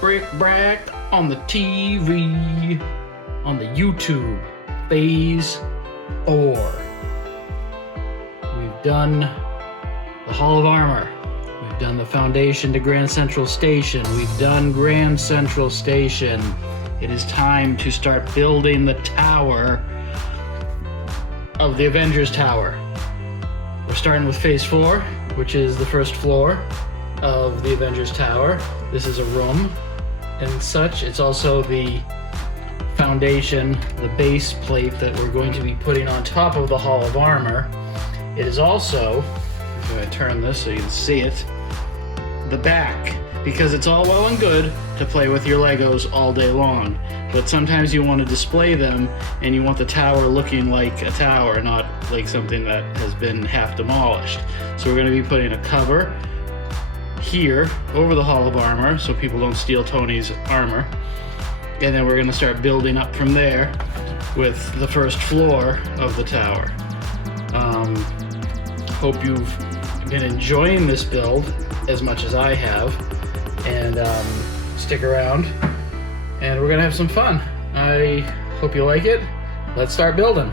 Brick Brack on the TV, on the YouTube, Phase 4. We've done the Hall of Armor. We've done the foundation to Grand Central Station. We've done Grand Central Station. It is time to start building the tower of the Avengers Tower. We're starting with Phase 4, which is the first floor of the Avengers Tower. This is a room and such. It's also the foundation, the base plate that we're going to be putting on top of the Hall of Armor. It is also, if I turn this so you can see it, the back, because it's all well and good to play with your Legos all day long, but sometimes you want to display them and you want the tower looking like a tower, not like something that has been half demolished. So we're going to be putting a cover here over the Hall of Armor so people don't steal Tony's armor, and then we're going to start building up from there with the first floor of the tower. Hope you've been enjoying this build as much as I have, and stick around and we're gonna have some fun. I hope you like it. Let's start building.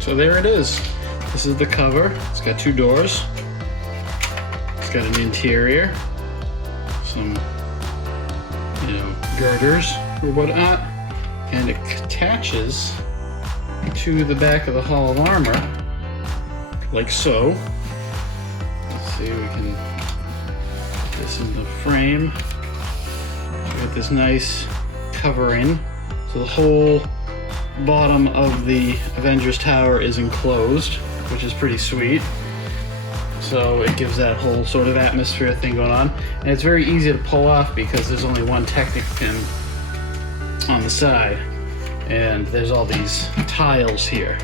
So there it is. This is the cover. It's got two doors. It's got an interior, some, girders or whatnot, and it attaches to the back of the Hall of Armor, like so. Let's see if we can get this in the frame. We got this nice covering, so the whole bottom of the Avengers Tower is enclosed, which is pretty sweet. So it gives that whole sort of atmosphere thing going on. And it's very easy to pull off because there's only one Technic pin on the side. And there's all these tiles here.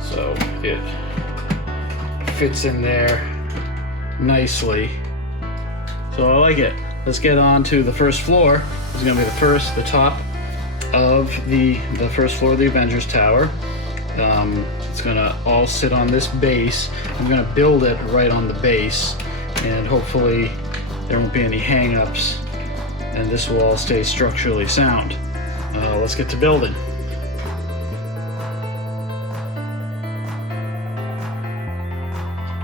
So it fits in there nicely. So I like it. Let's get on to the first floor. This is gonna be the top of the first floor of the Avengers Tower. It's gonna all sit on this base. I'm gonna build it right on the base, and hopefully there won't be any hang-ups, and this will all stay structurally sound. Let's get to building.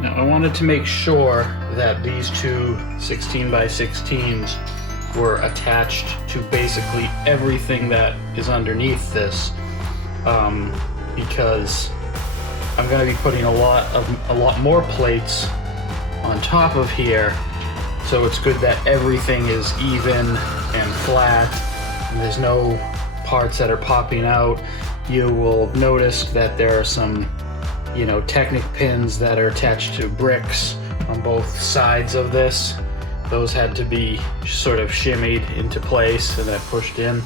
Now I wanted to make sure that these two 16 by 16s were attached to basically everything that is underneath this, because I'm going to be putting a lot more plates on top of here, so it's good that everything is even and flat and there's no parts that are popping out. You will notice that there are some Technic pins that are attached to bricks on both sides of this. Those had to be sort of shimmied into place and then pushed in.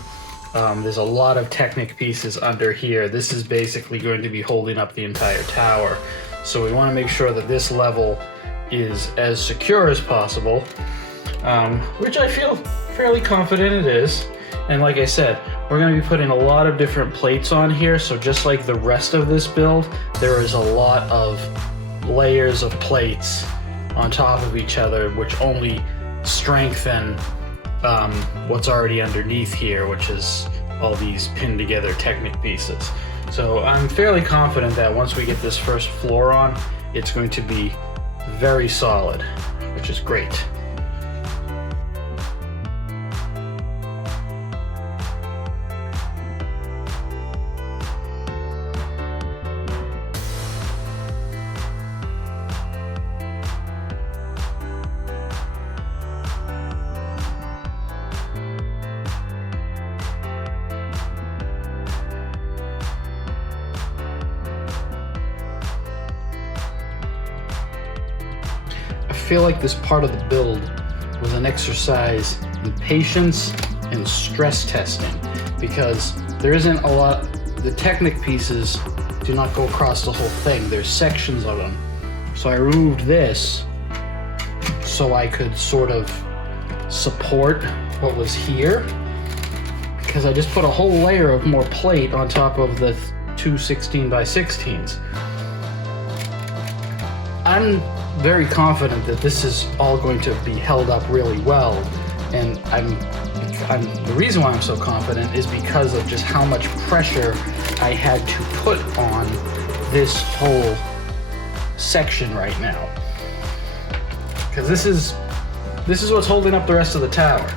There's a lot of Technic pieces under here. This is basically going to be holding up the entire tower. So we want to make sure that this level is as secure as possible, which I feel fairly confident it is. And like I said, we're going to be putting a lot of different plates on here. So just like the rest of this build, there is a lot of layers of plates on top of each other, which only strengthen what's already underneath here, which is all these pinned together Technic pieces. So I'm fairly confident that once we get this first floor on, it's going to be very solid, which is great. feel like this part of the build was an exercise in patience and stress testing, because there isn't a lot, the Technic pieces do not go across the whole thing. There's sections of them. So I removed this so I could sort of support what was here, because I just put a whole layer of more plate on top of the two 16x16s. I'm very confident that this is all going to be held up really well, and the reason why I'm so confident is because of just how much pressure I had to put on this whole section right now. Because this is what's holding up the rest of the tower.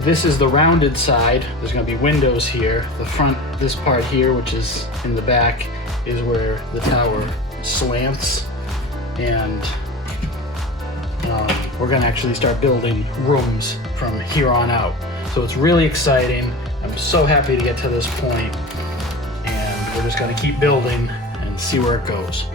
This is the rounded side. There's going to be windows here. The front, this part here, which is in the back, is where the tower slants, and we're going to actually start building rooms from here on out. So it's really exciting. I'm so happy to get to this point, and we're just going to keep building and see where it goes.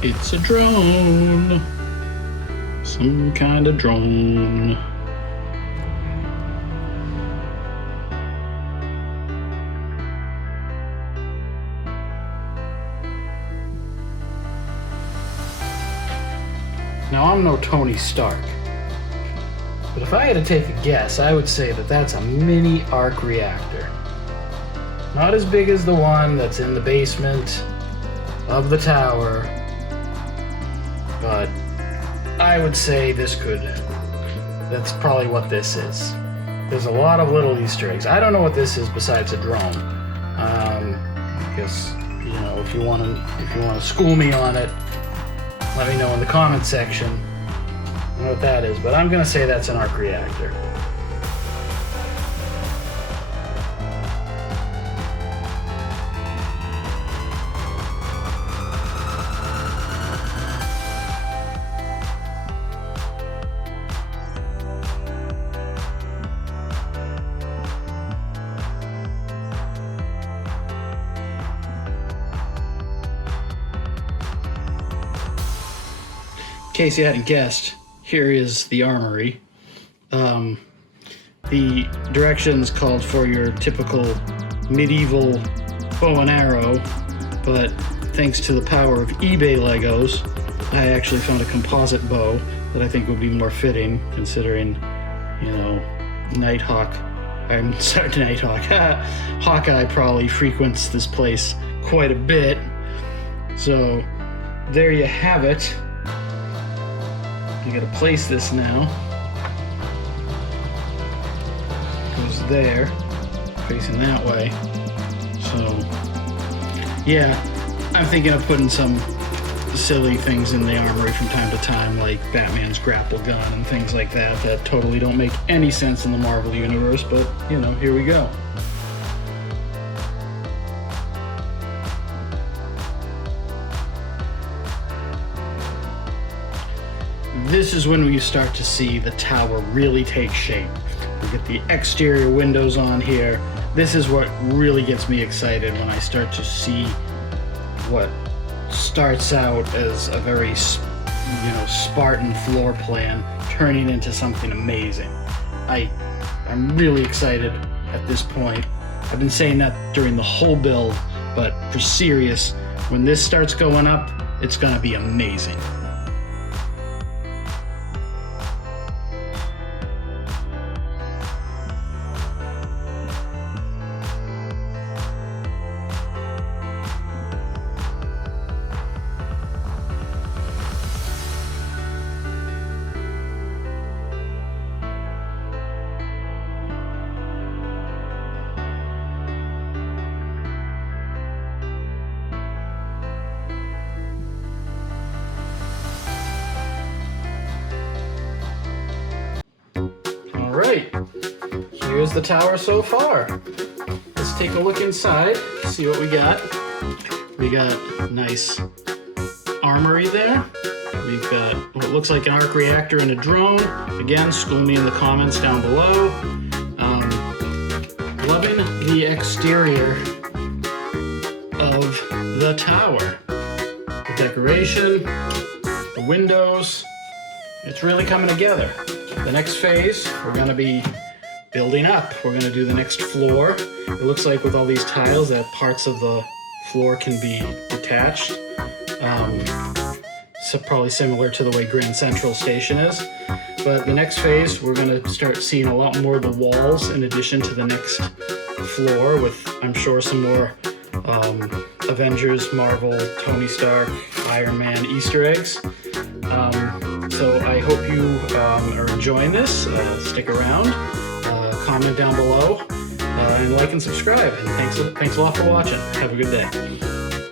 It's a drone. Some kind of drone. Now, I'm no Tony Stark, but if I had to take a guess, I would say that that's a mini Arch Reactor. Not as big as the one that's in the basement of the tower, but I would say that's probably what this is. There's a lot of little Easter eggs. I don't know what this is besides a drone. Because, you know, if you want to school me on it, let me know in the comment section. I don't know what that is, but I'm gonna say that's an Arch Reactor. In case you hadn't guessed, here is the Armory. The directions called for your typical medieval bow and arrow, but thanks to the power of eBay Legos, I actually found a composite bow that I think would be more fitting, considering, you know, Hawkeye probably frequents this place quite a bit. So there you have it. You gotta place this now. Goes there, facing that way. So, yeah, I'm thinking of putting some silly things in the Armory from time to time, like Batman's grapple gun and things like that, that totally don't make any sense in the Marvel universe, but, you know, here we go. This is when we start to see the tower really take shape. We get the exterior windows on here. This is what really gets me excited when I start to see what starts out as a very, you know, Spartan floor plan turning into something amazing. I'm really excited at this point. I've been saying that during the whole build, but for serious, when this starts going up, it's gonna be amazing. right, here's the tower so far. Let's take a look inside, see what we got. We got nice armory there. We've got what looks like an arc reactor and a drone. Again, school me in the comments down below. Loving the exterior of the tower. The decoration, the windows, it's really coming together. The next phase, we're gonna be building up. We're gonna do the next floor. It looks like with all these tiles that parts of the floor can be detached. So probably similar to the way Grand Central Station is. But the next phase, we're gonna start seeing a lot more of the walls in addition to the next floor with, I'm sure, some more Avengers, Marvel, Tony Stark, Iron Man Easter eggs. So I hope you are enjoying this. Stick around, comment down below, and like and subscribe. And thanks a lot for watching. Have a good day.